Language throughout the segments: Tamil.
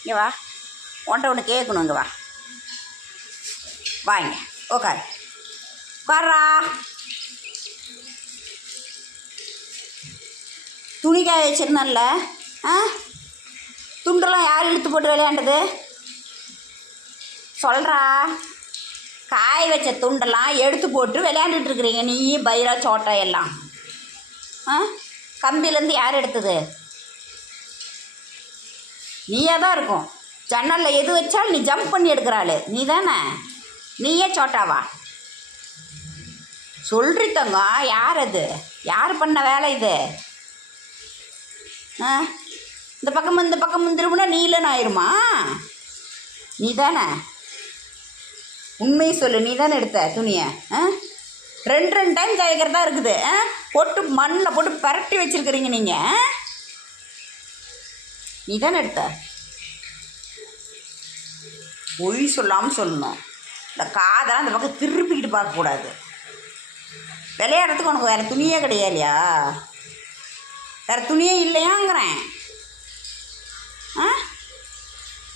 இங்கே வா. உன்ட்ட ஒன்று கேட்கணும் இங்கே வா. வாங்க உட்காரு உட்காரா துணி காய வச்சிருந்தேன்ல ஆ? துண்டெல்லாம் யார் இழுத்து போட்டு விளையாண்டது? சொல்கிறா காய வச்ச துண்டெல்லாம் எடுத்து போட்டு விளையாண்டுட்டு இருக்கிறீங்க நீ பைரா சோட்டா எல்லாம். ஆ? கம்பிலேருந்து யார் எடுத்தது? நீயே தான் இருக்கும். ஜன்னலில் எது வச்சாலும் நீ ஜம்ப் பண்ணி எடுக்கிறாள். நீ தானே நீயே சோட்டாவா? சொல்றி யார் அது? யார் பண்ண வேலை இது? ஆ? இந்த பக்கம் இந்த பக்கம் திரும்பினா நீலன்னு ஆயிருமா? நீ தானே உண்மையை சொல்லு நீ தானே எடுத்த துணியை? ஆ? ரெண்டு ரெண்டு டைம் துவைக்கிறதா இருக்குது. ஆ? போட்டு மண்ணில் போட்டு பரட்டி வச்சுருக்கிறீங்க நீங்கள் நீ தானே எடுத்த? பொய் சொல்லாமல் சொல்லணும். இந்த காதெல்லாம் இந்த பக்கம் திருப்பிக்கிட்டு பார்க்கக்கூடாது விளையாடுறதுக்கு உனக்கு வேறு துணியே கிடையாதுலையா வேறு துணியே இல்லையாங்கிறேன். ஆ?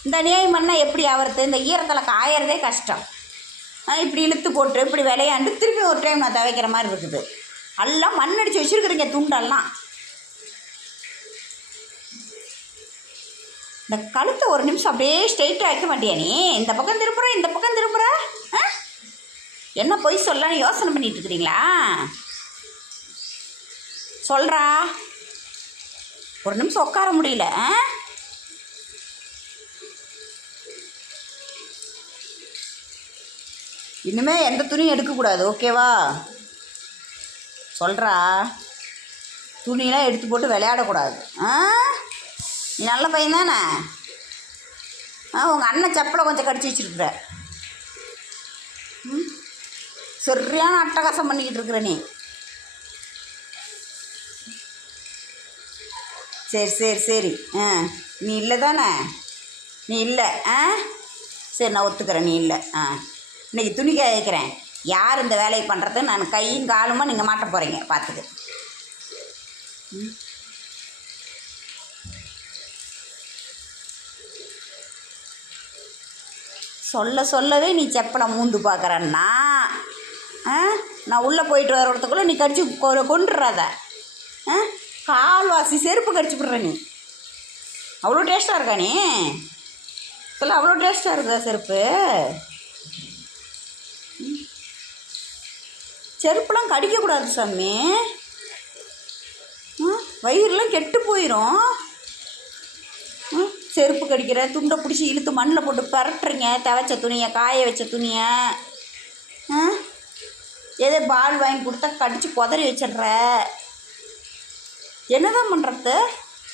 இந்த அநியாயம் பண்ணால் எப்படி ஆகிறது இந்த ஈரத்தில் காயறதே கஷ்டம். இப்படி இழுத்து போட்டு இப்படி விளையாண்டு திருப்பி ஒரு டைம் நான் துவைக்கிற மாதிரி இருக்குது. எல்லாம் மண் அடித்து வச்சுருக்குறீங்க துண்டெல்லாம். இந்த கழுத்தை ஒரு நிமிஷம் அப்படியே ஸ்ட்ரெயிட்டாக வைக்க மாட்டியா நீ? இந்த பக்கம் திரும்புகிற இந்த பக்கம் திரும்புகிற ஆ? என்ன பொய் சொல்லலான்னு யோசனை பண்ணிட்டு இருக்கிறீங்களா? சொல்கிறா ஒரு நிமிஷம் உட்கார முடியல ஆ? இனிமே எந்த துணியும் எடுக்கக்கூடாது ஓகேவா? சொல்கிறா துணியெல்லாம் எடுத்து போட்டு விளையாடக்கூடாது ஆ? நீ நல்ல பையன் தானே ஆ உங்கள் அண்ணன் செப்பலை கொஞ்சம் கடிச்சு வச்சுருக்குற. ம்? சரியான அட்டகாசம் பண்ணிக்கிட்டு இருக்கிற நீ. சரி சரி சரி. ஆ நீ இல்லை தானே? நீ இல்லை. ஆ? சரி நான் ஒத்துக்கிறேன் நீ இல்லை. ஆ. இன்றைக்கி துணி காய வைக்கிறேன் யார் இந்த வேலையை பண்ணுறது நான் கையும் காலுமோ நீங்கள் மாட்ட போகிறீங்க பார்த்துக்கு. ம். சொல்ல சொல்லவே நீ செப்பனை மூந்து பார்க்குறன்னா ஆ? நான் உள்ளே போயிட்டு வரத்துக்குள்ளே நீ கடிச்சு கொ- ஆ? கால்வாசி செருப்பு கடிச்சு விட்ற நீ. அவ்வளோ டேஸ்ட்டாக இருக்கா நீ? சொல்ல அவ்வளோ டேஸ்ட்டாக இருக்குதா செருப்பு? செருப்புலாம் கடிக்கக்கூடாது சாமி. ம், வயிறுலாம் கெட்டு போயிடும் செருப்பு கடிக்கிற துண்டை பிடிச்சி இழுத்து மண்ணில் போட்டு பரட்டுறீங்க. துவைச்ச துணியை காய வச்ச துணியை. ஏதோ பால் வாங்கி கொடுத்தா கடித்து குதறி வச்சிடுற. என்னதான் பண்ணுறது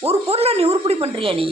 ஒரு பொருளை நீ உருப்படி பண்ணுறியா நீ?